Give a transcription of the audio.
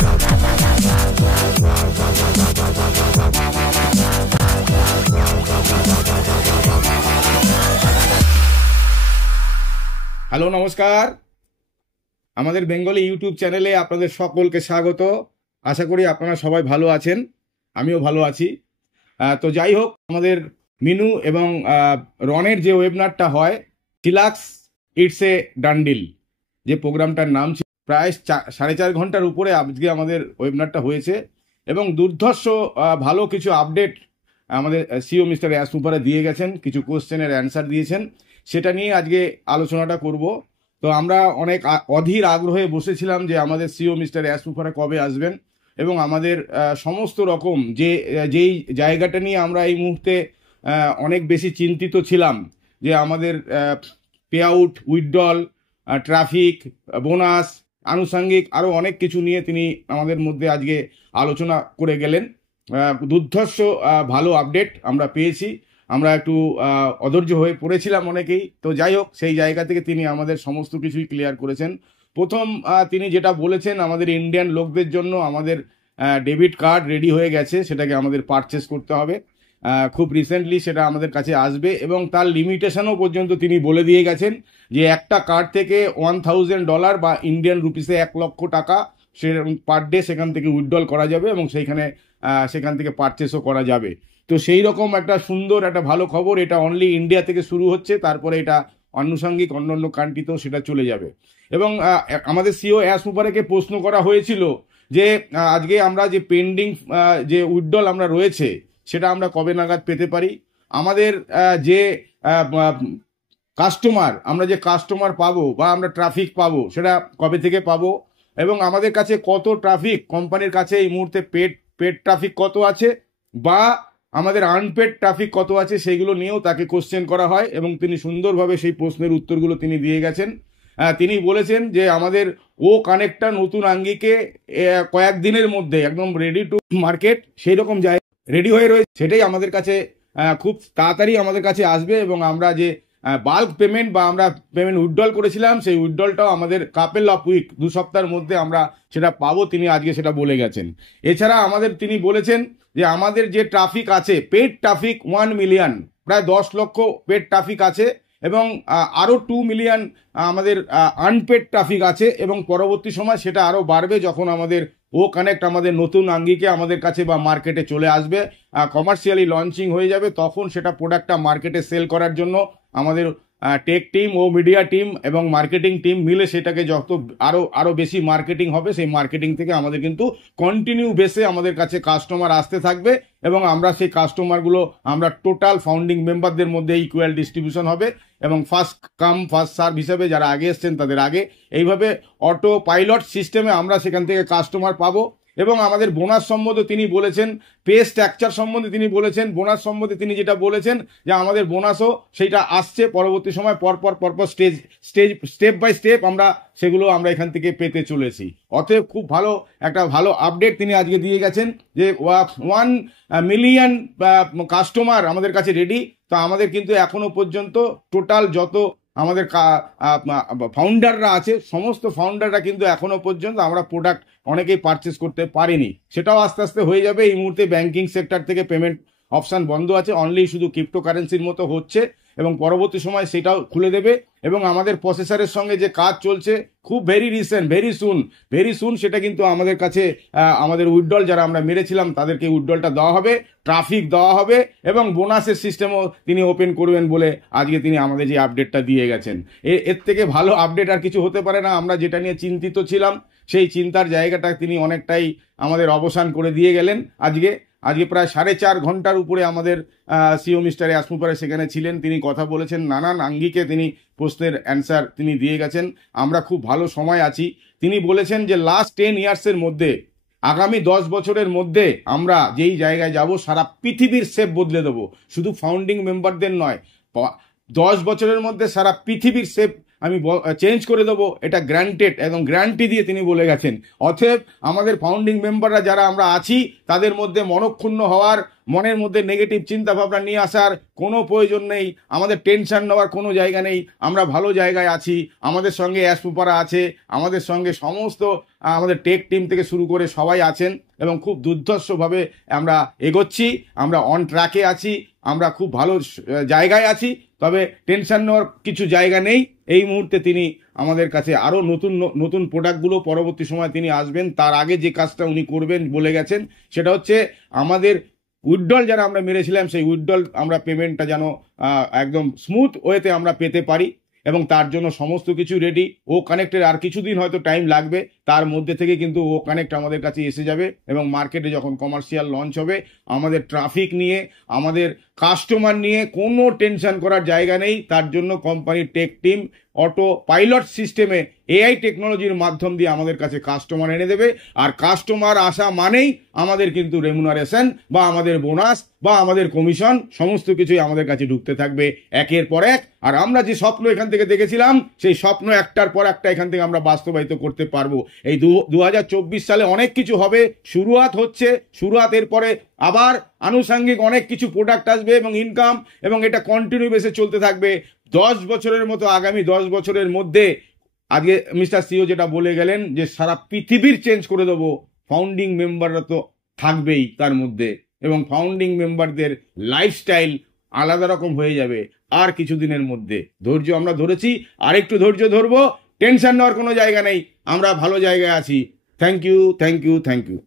Hello, নমস্কার। আমাদের Bengali YouTube চ্যানেলে আপনাদের সকলকে স্বাগত। আশা করি আপনারা সবাই ভালো আছেন, আমিও ভালো আছি। তো যাই হোক, আমাদের মিনু এবং রনের যে ওয়েবিনারটা হয়, চিলাক্স ইটস এ ডান্ডিল, যে প্রোগ্রামটার নাম ছিল, প্রায় 4.5 ঘন্টার উপরে আজকে আমাদের ওয়েবিনারটা হয়েছে এবং দুর্ধর্ষ ভালো কিছু আপডেট আমাদের সিও মিস্টার অ্যাসমুপারে দিয়ে গেছেন, কিছু কোশ্চেনের অ্যান্সার দিয়েছেন, সেটা নিয়ে আজকে আলোচনাটা করব। তো আমরা অনেক অধীর আগ্রহে বসেছিলাম যে আমাদের সিও মিস্টার অ্যাসমুপারে কবে আসবেন এবং আমাদের সমস্ত রকম যেই জায়গাটা নিয়ে আমরা এই মুহূর্তে অনেক বেশি চিন্তিত ছিলাম, যে আমাদের pay out, withdrawal, traffic, bonus, আনুষঙ্গিক আরও অনেক কিছু নিয়ে তিনি আমাদের মধ্যে আজকে আলোচনা করে গেলেন। দুর্ধর্ষ ভালো আপডেট আমরা পেয়েছি। আমরা একটু অধৈর্য হয়ে পড়েছিলাম অনেকেই। তো যাই হোক, সেই জায়গা থেকে তিনি আমাদের সমস্ত কিছুই ক্লিয়ার করেছেন। প্রথম তিনি যেটা বলেছেন, আমাদের ইন্ডিয়ান লোকদের জন্য আমাদের ডেবিট কার্ড রেডি হয়ে গেছে, সেটাকে আমাদের পারচেস করতে হবে। খুব রিসেন্টলি সেটা আমাদের কাছে আসবে এবং তার লিমিটেশনও পর্যন্ত তিনি বলে দিয়ে গেছেন যে একটা কার্ড থেকে $1000 বা ইন্ডিয়ান রুপিসে 1 লক্ষ টাকা সে পার ডে সেখান থেকে উইথড্রল করা যাবে এবং সেখান থেকে পারচেসও করা যাবে। তো সেই রকম একটা সুন্দর একটা ভালো খবর। এটা অনলি ইন্ডিয়া থেকে শুরু হচ্ছে, তারপরে এটা আনুষঙ্গিক অন্যান্য কান্ট্রিতেও সেটা চলে যাবে। এবং আমাদের সিও অ্যাসমুপারেকে প্রশ্ন করা হয়েছিল যে আজকে আমরা যে পেন্ডিং যে উইথড্রল আমরা রয়েছে সেটা আমরা কবে নাগাদ পেতে পারি, আমাদের যে কাস্টমার পাবো বা আমরা ট্রাফিক পাবো সেটা কবে থেকে পাবো, এবং আমাদের কাছে কত ট্রাফিক, কোম্পানির কাছে এই মুহূর্তে পেড ট্রাফিক কত আছে বা আমাদের আনপেড ট্রাফিক কত আছে, সেইগুলো নিয়েও তাকে কোশ্চেন করা হয় এবং তিনি সুন্দরভাবে সেই প্রশ্নের উত্তরগুলো তিনি দিয়ে গেছেন। তিনি বলেছেন যে আমাদের ও কানেক্টটা নতুন আঙ্গিকে কয়েকদিনের মধ্যে একদম রেডি টু মার্কেট, সেই রকম জায়গা রেডি হয়ে রয়েছে, সেটাই আমাদের কাছে খুব তাড়াতাড়ি আমাদের কাছে আসবে এবং আমরা যে বাল্ক পেমেন্ট বা আমরা পেমেন্ট উইথড্রল করেছিলাম সেই উইথড্রলটাও আমাদের কাপেল অফ উইক, 2 সপ্তাহের মধ্যে আমরা সেটা পাবো, তিনি আজকে সেটা বলে গেছেন। এছাড়া তিনি বলেছেন যে আমাদের যে ট্রাফিক আছে, পেড ট্রাফিক 1 মিলিয়ন, প্রায় 10 লক্ষ পেড ট্রাফিক আছে এবং আরও 2 মিলিয়ন আমাদের আনপেড ট্রাফিক আছে এবং পরবর্তী সময় সেটা আরও বাড়বে যখন আমাদের ও কানেক্ট আমাদের নতুন আঙ্গিকে আমাদের কাছে বা মার্কেটে চলে আসবে, কমার্শিয়ালি লঞ্চিং হয়ে যাবে, তখন সেটা প্রোডাক্টটা মার্কেটে সেল করার জন্য আমাদের টেক টিম ও মিডিয়া টিম এবং মার্কেটিং টিম মিলে সেটাকে যত আরও বেশি মার্কেটিং হবে, সেই মার্কেটিং থেকে আমাদের কিন্তু কন্টিনিউ বেসে আমাদের কাছে কাস্টমার আসতে থাকবে এবং আমরা সেই কাস্টমারগুলো আমরা টোটাল ফাউন্ডিং মেম্বারদের মধ্যে ইকুয়াল ডিস্ট্রিবিউশন হবে এবং ফার্স্ট কাম ফার্স্ট সার্ভ হিসাবে যারা আগে এসছেন তাদের আগে, এইভাবে অটো পাইলট সিস্টেমে আমরা সেখান থেকে কাস্টমার পাবো। এবং আমাদের বোনাস সম্বন্ধে তিনি বলেছেন, পে স্ট্রাকচার সম্বন্ধে তিনি বলেছেন, বোনাস সম্বন্ধে তিনি যেটা বলেছেন যে আমাদের বোনাসও সেইটা আসছে পরবর্তী সময় পরপর স্টেপ বাই স্টেপ আমরা এখান থেকে পেতে চলেছি। অতএব খুব একটা ভালো আপডেট তিনি আজকে দিয়ে গেছেন যে 1 মিলিয়ন কাস্টমার আমাদের কাছে রেডি। তো আমাদের কিন্তু এখনো পর্যন্ত টোটাল যত আমাদের ফাউন্ডাররা আছে, সমস্ত ফাউন্ডাররা কিন্তু এখনো পর্যন্ত আমরা প্রোডাক্ট অনেকেই পারচেস করতে পারিনি, সেটাও আস্তে আস্তে হয়ে যাবে। এই মুহূর্তে ব্যাংকিং সেক্টর থেকে পেমেন্ট অপশান বন্ধ আছে, অনলি শুধু ক্রিপ্টোকারেন্সির মতো হচ্ছে এবং পরবর্তী সময় সেটাও খুলে দেবে। এবং আমাদের প্রসেসরের সঙ্গে যে কাজ চলছে খুব ভেরি সুন সেটা কিন্তু আমাদের কাছে আমাদের উইথড্রল যারা আমরা মেরেছিলাম তাদেরকে উইথড্রলটা দেওয়া হবে, ট্রাফিক দেওয়া হবে এবং বোনাসের সিস্টেমও তিনি ওপেন করবেন বলে আজকে তিনি আমাদের যে আপডেটটা দিয়ে গেছেন। এর থেকে ভালো আপডেট আর কিছু হতে পারে না। আমরা যেটা নিয়ে চিন্তিত ছিলাম সেই চিন্তার জায়গাটা তিনি অনেকটাই আমাদের অবসান করে দিয়ে গেলেন। আজকে প্রায় 4.5 ঘন্টার উপরে আমাদের সিও মিস্টার অ্যাসমুপারে সেখানে ছিলেন, তিনি কথা বলেছেন, নানান আঙ্গিকে তিনি প্রশ্নের অ্যান্সার তিনি দিয়ে গেছেন। আমরা খুব ভালো সময় আছি। তিনি বলেছেন যে লাস্ট 10 ইয়ার্সের মধ্যে, আগামী 10 বছরের মধ্যে আমরা যেই জায়গায় যাব সারা পৃথিবীর শেপ বদলে দেবো, শুধু ফাউন্ডিং মেম্বারদের নয়, 10 বছরের মধ্যে সারা পৃথিবীর শেপ আমি চেঞ্জ করে দেবো, এটা গ্র্যান্টেড, একদম গ্যারান্টি দিয়ে তিনি বলে গেছেন। অতএব আমাদের ফাউন্ডিং মেম্বাররা যারা আমরা আছি তাদের মধ্যে মনক্ষুণ্ণ হওয়ার, মনের মধ্যে নেগেটিভ চিন্তা ভাবনা নিয়ে আসার কোনো প্রয়োজন নেই, আমাদের টেনশন নেওয়ার কোনো জায়গা নেই। আমরা ভালো জায়গায় আছি, আমাদের সঙ্গে অ্যাসপুপারা আছে, আমাদের সঙ্গে সমস্ত আমাদের টেক টিম থেকে শুরু করে সবাই আছেন এবং খুব দুর্ধর্ষভাবে আমরা এগোচ্ছি, আমরা অন ট্র্যাকে আছি, আমরা খুব ভালো জায়গায় আছি। তবে টেনশন নেওয়ার কিছু জায়গা নেই। এই মুহূর্তে তিনি আমাদের কাছে আরও নতুন নতুন প্রোডাক্টগুলো পরবর্তী সময় তিনি আসবেন, তার আগে যে কাজটা উনি করবেন বলে গেছেন সেটা হচ্ছে আমাদের উইথড্রল যারা আমরা মেরেছিলাম সেই উইথড্রল আমরা পেমেন্টটা যেন একদম স্মুথ ওয়েতে আমরা পেতে পারি, এবং তার জন্য সমস্ত কিছু রেডি। ও কানেক্টের আর কিছুদিন হয়তো টাইম লাগবে, তার মধ্যে থেকে কিন্তু ও কানেক্ট আমাদের কাছে এসে যাবে এবং মার্কেটে যখন কমার্শিয়াল লঞ্চ হবে আমাদের ট্রাফিক নিয়ে, আমাদের কাস্টমার নিয়ে কোনো টেনশন করার জায়গা নেই। তার জন্য কোম্পানির টেক টিম অটো পাইলট সিস্টেমে এআই টেকনোলজির মাধ্যম দিয়ে আমাদের কাছে কাস্টমার এনে দেবে। আর কাস্টমার আসা মানেই আমাদের কিন্তু রেমুনারেশন বা আমাদের বোনাস বা আমাদের কমিশন সমস্ত কিছুই আমাদের কাছে ঢুকতে থাকবে একের পর এক। আর আমরা যে স্বপ্ন এখান থেকে দেখেছিলাম সেই স্বপ্ন একটার পর একটা এখান থেকে আমরা বাস্তবায়িত করতে পারবো। এই 2024 সালে অনেক কিছু হবে, শুরুয়াত হচ্ছে, শুরুয়াতের পরে আবার আনুষঙ্গিক অনেক কিছু প্রোডাক্ট আসবে এবং ইনকাম, এবং এটা কন্টিনিউ বেসে চলতে থাকবে 10 বছরের মতো। আগামী 10 বছরের মধ্যে আজকে মিস্টার সিও যেটা বলে গেলেন যে সারা পৃথিবীর চেঞ্জ করে দেবো, ফাউন্ডিং মেম্বাররা তো থাকবেই তার মধ্যে, এবং ফাউন্ডিং মেম্বারদের লাইফস্টাইল আলাদা রকম হয়ে যাবে আর কিছুদিনের মধ্যে। ধৈর্য আমরা ধরেছি, আর একটু ধৈর্য ধরবো, টেনশন নেওয়ার কোনো জায়গা নেই, আমরা ভালো জায়গায় আছি। Thank you, thank you, thank you.